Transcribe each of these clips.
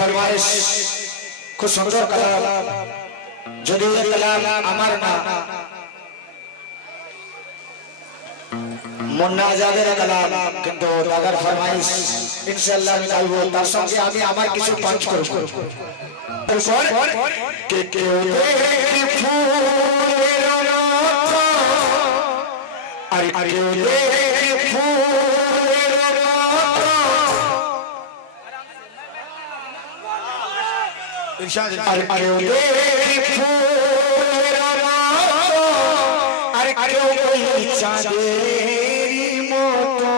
फरमाइश খুব সুন্দর কালাম যদি এই কালাম আমার না মুন্না আজাদের কালাম কিন্তু দাদার ফরমাইশ ইনশাআল্লাহ আমি গাইবো তার সঙ্গে আমি আমার কিছু পাঁচ করব কে কে দেখি ফুলের রথ আর কে দেখি ফুলের রথ ইরশাদ আর দেখি ফুলের রথ আর কেউ ওই চাঁদেরই মতো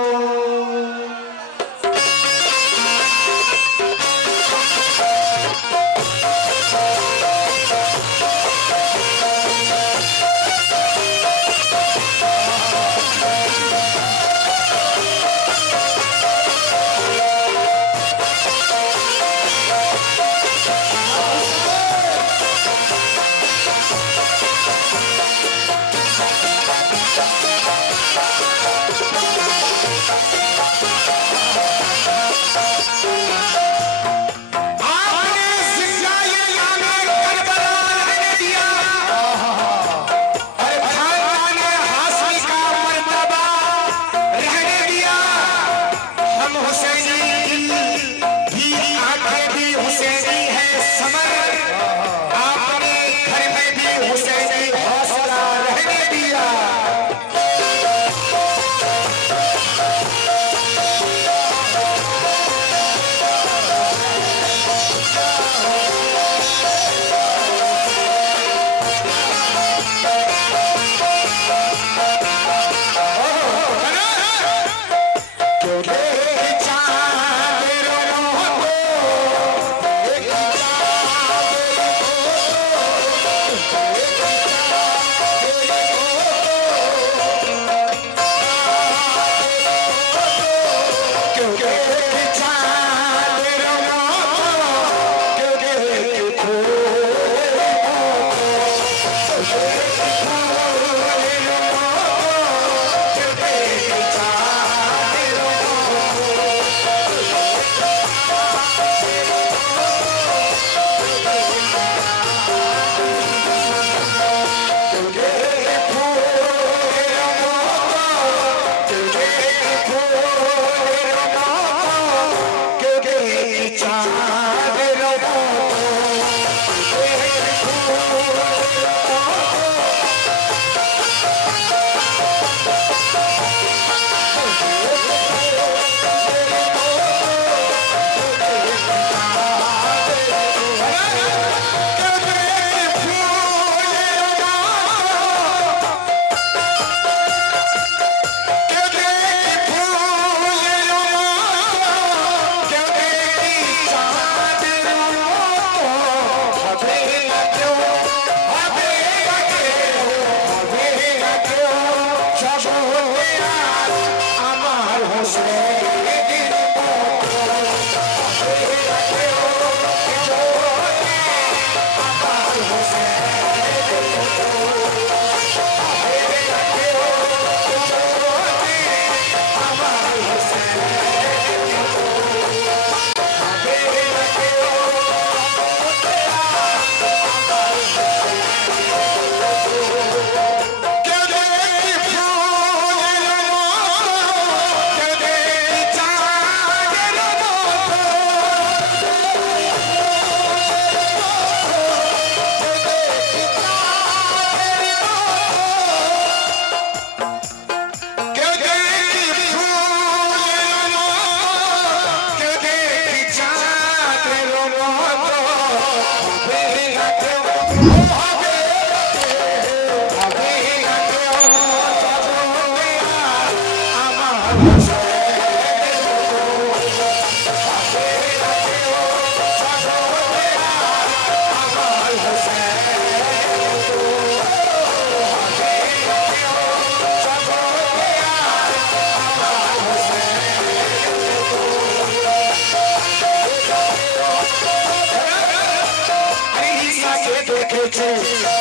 দেখেছে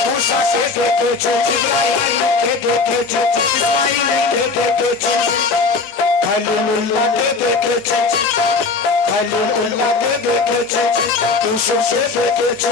মুসাকে দেখেছে ইব্রাহিমকে দেখেছে ইসমাঈলকে দেখেছে খলিলুল্লাহকে দেখেছে খলিলুল্লাহকে দেখেছে সঙ্গে দেখেছি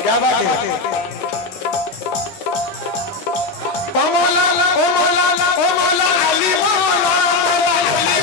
क्या बात है ओ मौला ओ मौला ओ मौला अली मौला अली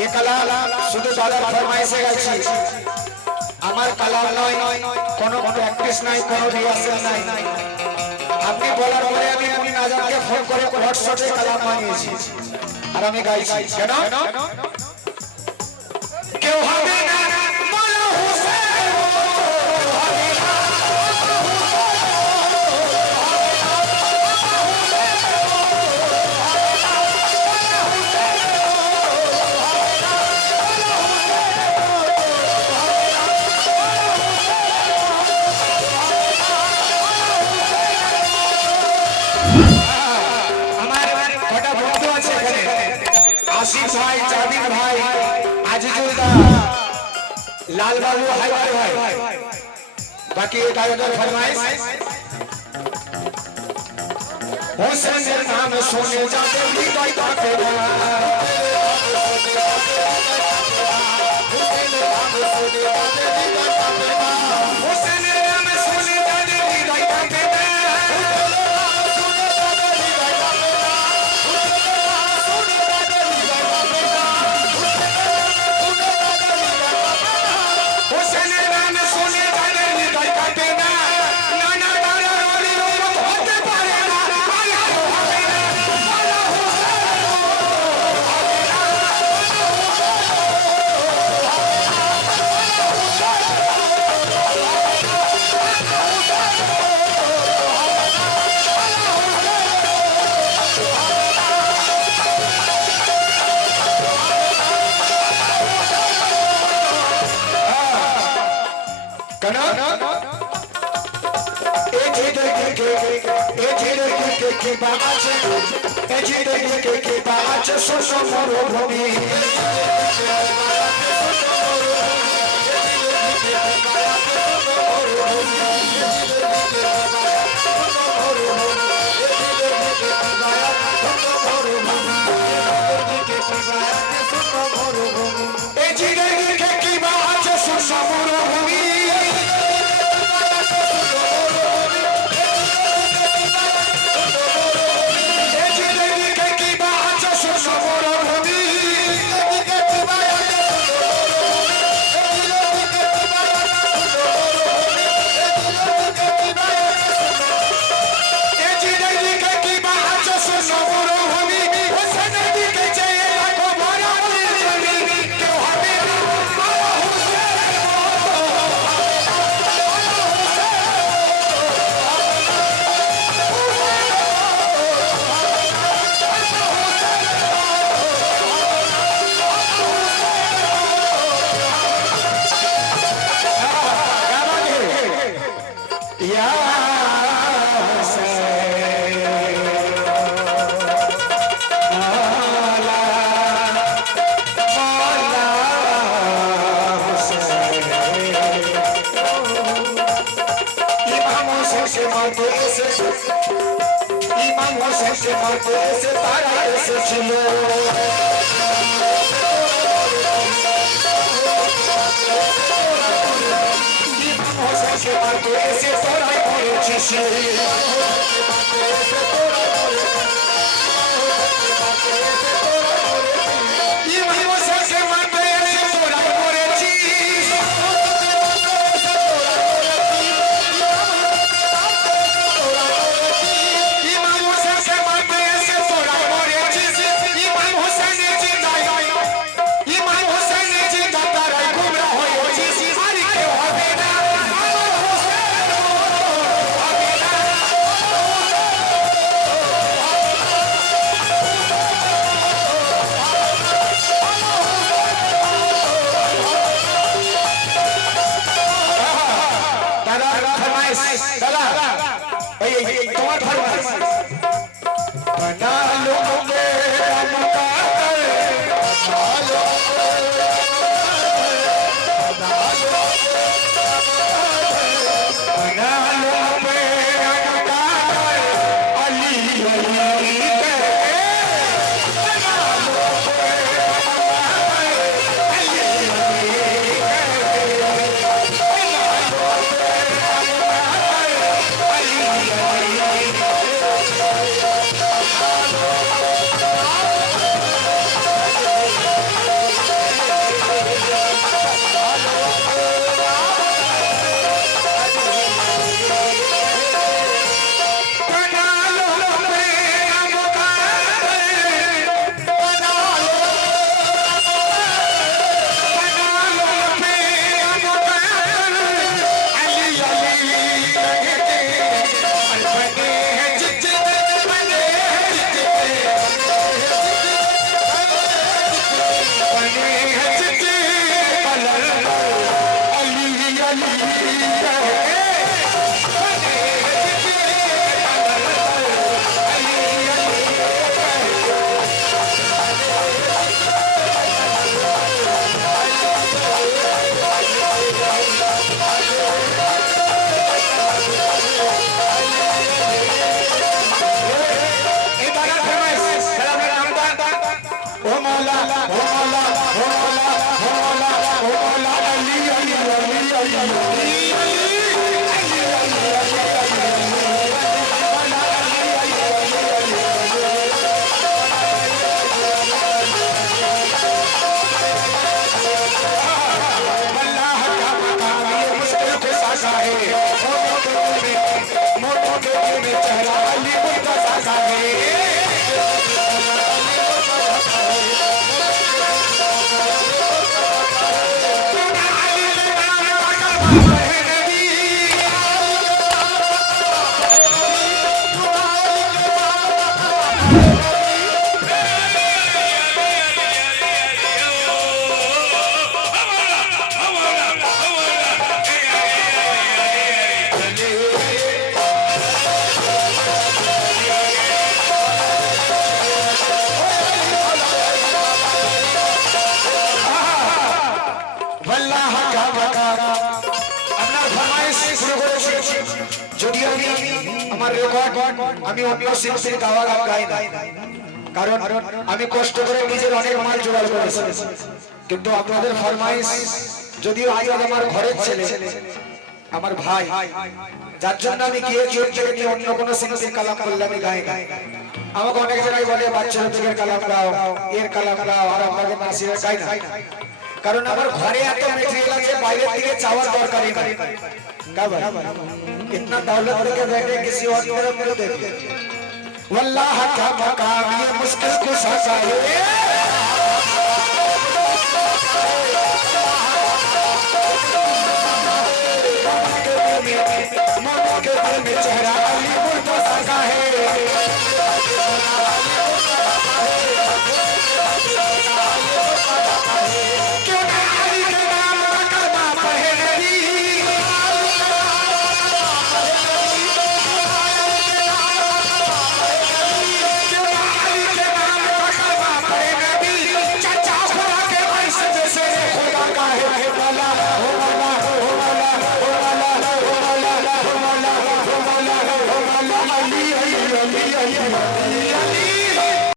ये कलाम শুধু দাদার ফরমাইশে গাইছি আমার কালাম নয় কোনো প্র্যাকটিস নাই কোনো রিহার্সাল নাই আপনি বলার পরে আমি মুনি নাজারকে ফোন করে হোয়াটসঅ্যাপে কালাম বানিয়েছি আর আমি গাইছি কেন কেউ হবে না মাওলা হোসেন आशीष भाई, जाबिर भाई, आजिजुल दा, लाल बाबू, हाइदर भाई, बाकी एक आयोजन फरमाइश हुसैन नाम सोने जाते भी कोई ताके ना हुसैन नाम सोने जाते भी कोई ताके ना हुसैन नाम सोने जाते भी कोई ताके ना हुसैन नाम सोने जाते भी कोई ताके ना नाना दादा वाली लोग होते पारे ना আমার রেকর্ড আমি অন্য শিল্পীর গাওয়া গান গাই না, কারণ আমি কষ্ট করে নিজের অনেক মাল জোগাড় করেছি, কিন্তু আপনাদের ফরমাইশ, যদিও আজ আমার ঘরের ছেলে আমার ভাই, যার জন্য আমি গিয়ে জোর থেকে নিয়ে অন্য কোনো শিল্পীর কালাম করলে আমি গাই না। আমাকে অনেক জায়গায় বলে বাচ্চারা থেকে কালাম গাও, এর কালাম গাও, আর আপনাকে নাসিরের গাই না, কারণ আমার ঘরে এত মেটেরিয়াল আছে, বাইরে থেকে চাওয়ার দরকারই নাই। इतना दौलत लेके बैठे किसी और की तरफ मुझे देखते, वल्लाह क्या मकाम ये मुश्किल कुशा है, के दिल में चेहरा अली मुर्तज़ा है, क्यों ना अली के नाम का कलमा पढ़े नबी, क्यों ना अली के नाम का कलमा पढ़े नबी, चचा खुदा के पैसे जैसे खुदा का है वाला हो वाला हो वाला हो वाला हो वाला हो वाला हो वाला हो वाला अली अली अली अली